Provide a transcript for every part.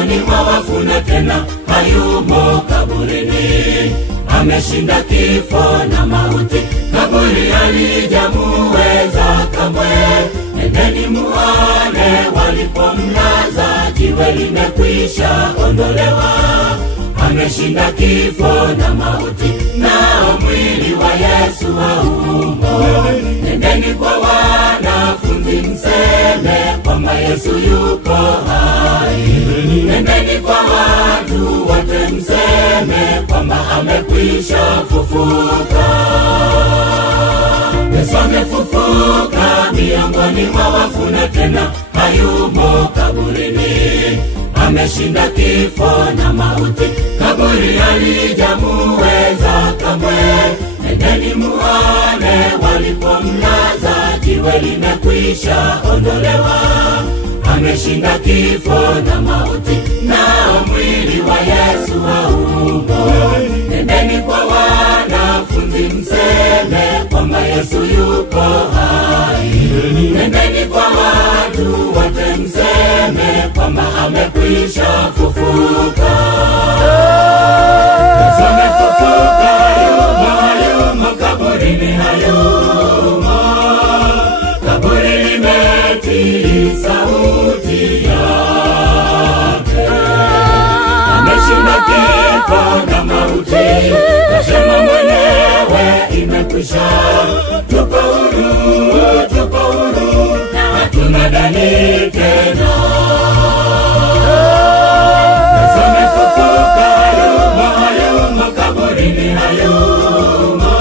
miongoni mwa wafu na tena hayumo kaburini. Ameshinda kifo na mauti, kaburi halijamuweza kamwe. Nendeni muone walipomlaza, jiwe limekwisha ondolewa. Ameshinda kifo na mauti, nao mwili wa Yesu haumo. Nendeni kwa wanafunzi mseme kwamba Yesu yuko hai. Nendeni kwa watu wote mseme kwamba amekwisha fufuka. Yesu amefufuka miongoni mwa wafu na tena hayumo kaburini. Ameshinda kifo na mauti, kaburi halijamuweza kamwe. Nendeni muone walipomlaza, jiwe limekwisha ondolewa. Ameshinda kifo na mauti, nao mwili wa Yesu haumo. Nendeni kwa wanafunzi mseme kwamba Yesu yuko hai. Nendeni kwa watu wote mseme kwamba amekwisha fufuka. Yesu amefufuka, yumo kaburini hayumo. Kaburi limetii sauti yake. Ameshinda kifo na mauti, nasema mwenyewe imekwisha. Tupo huru, hatuna dani tena. Yesu amefufuka, yumo kaburini hayumo.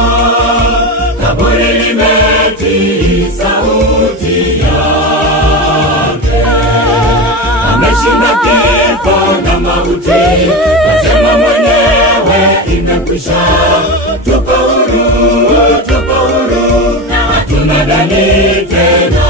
Kaburi limetii sauti yake. Ameshinda kifo na mauti, nasema mwenyewe imekwisha. Tupo huru, hatuna dani tena.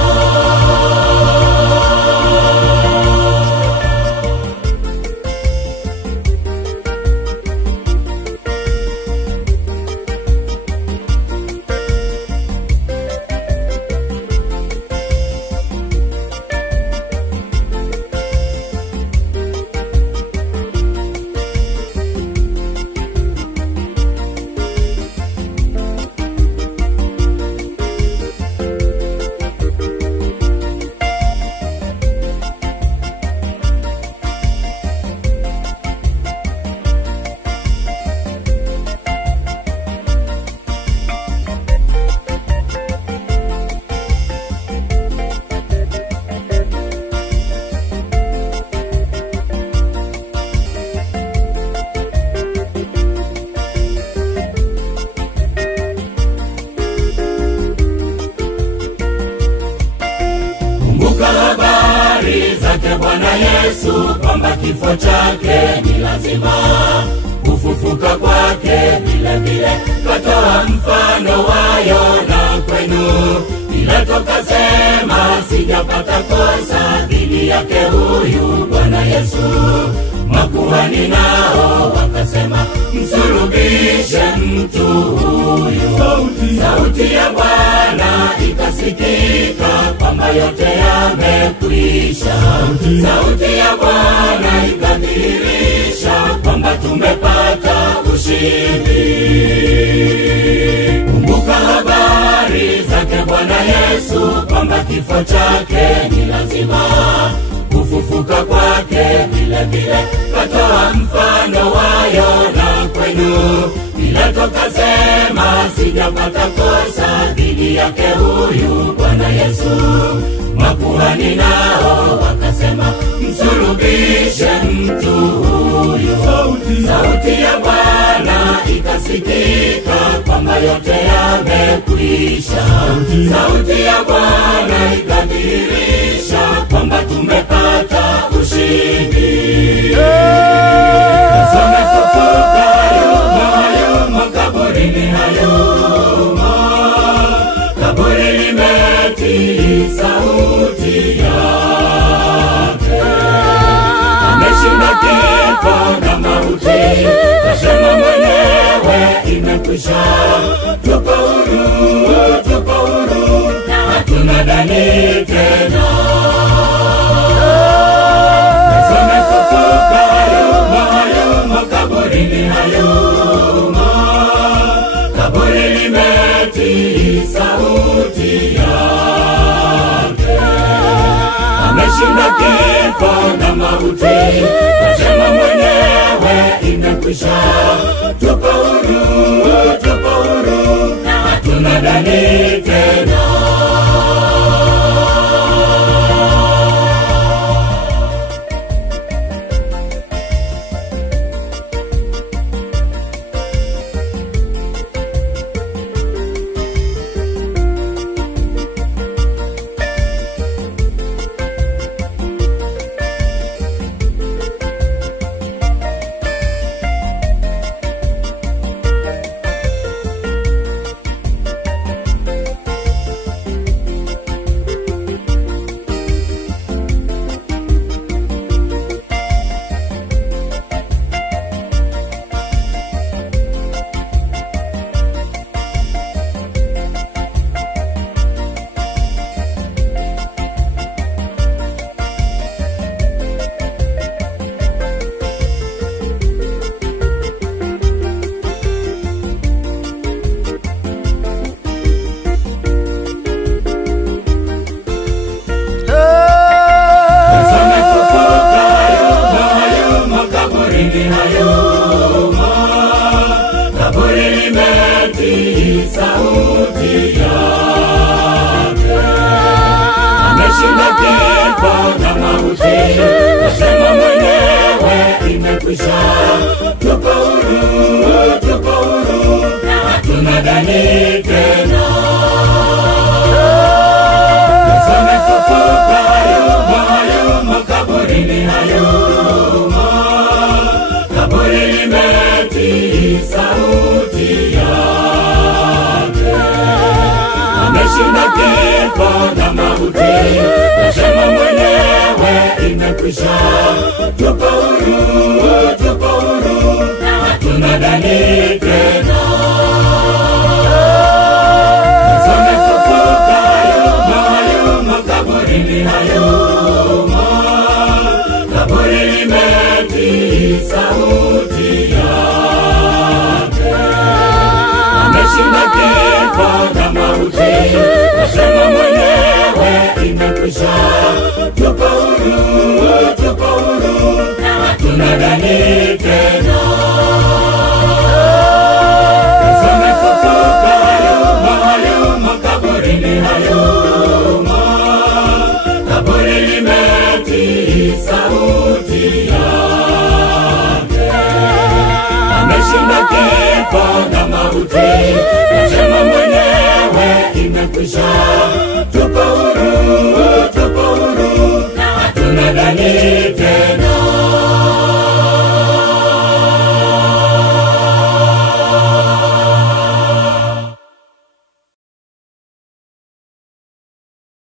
Habari zake Bwana Yesu, kwamba kifo chake ni lazima, kufufuka kwake vile vile. Katoa mfano wa Yona kwenu, bila tokasema sijapata kosa dhidi yake huyu Bwana Yesu. Makuhani nao wakasema, msulubishe mtu huyu. Sauti ya Bwana ikasikika kwamba yote yamekwisha. Sauti ya Bwana ikadhihirisha kwamba tumepata ushindi. Kumbuka habari zake Bwana Yesu, kwamba kifo chake ni lazima, kufufuka kwake vile vile. Katoa mfano wa Yona kwenu, bila tokasema sijapata kosa dhidi yake huyu Bwana Yesu. Makuhani nao wakasema, msulubishe mtu huyu. Sauti ya Bwana ikasikika kwamba yote yamekwisha. Sauti ya Bwana ikadhihirisha kwamba tumepata ushindi. Yesu amefufuka, yumo kaburini hayumo. Kaburi limetii sauti yake. Ameshinda kifo na mauti, nasema mwenyewe imekwisha. Tupo huru, hatuna dani tena. Yesu amefufuka, kifo na mauti, nasema mwenyewe imekwisha. Tupo huru, na hatuna dani tena. Kaburi limetii sauti yake, ameshinda kifo na mauti, nasema mwenyewe imekwisha. Tupo huru, na hatuna dani tena. Yesu amefufuka, hayumo kaburini, hayumo. Kaburi limetii sauti yake, ameshinda kifo na mauti, nasema mwenyewe imekwisha. Tupo huru, na hatuna dani tena. Yesu amefufuka, hayumo kaburini, hayumo. Kaburi limetii sauti yake, ameshinda kifo na mauti, nasema mwenyewe imekwisha. Tupo huru, na hatuna dani tena. Yesu amefufuka, hayumo kaburini, hayumo. Kaburi limetii sauti yake, ameshinda kifo na mauti, nasema mwenyewe imekwisha. Tupo huru, na hatuna dani tena.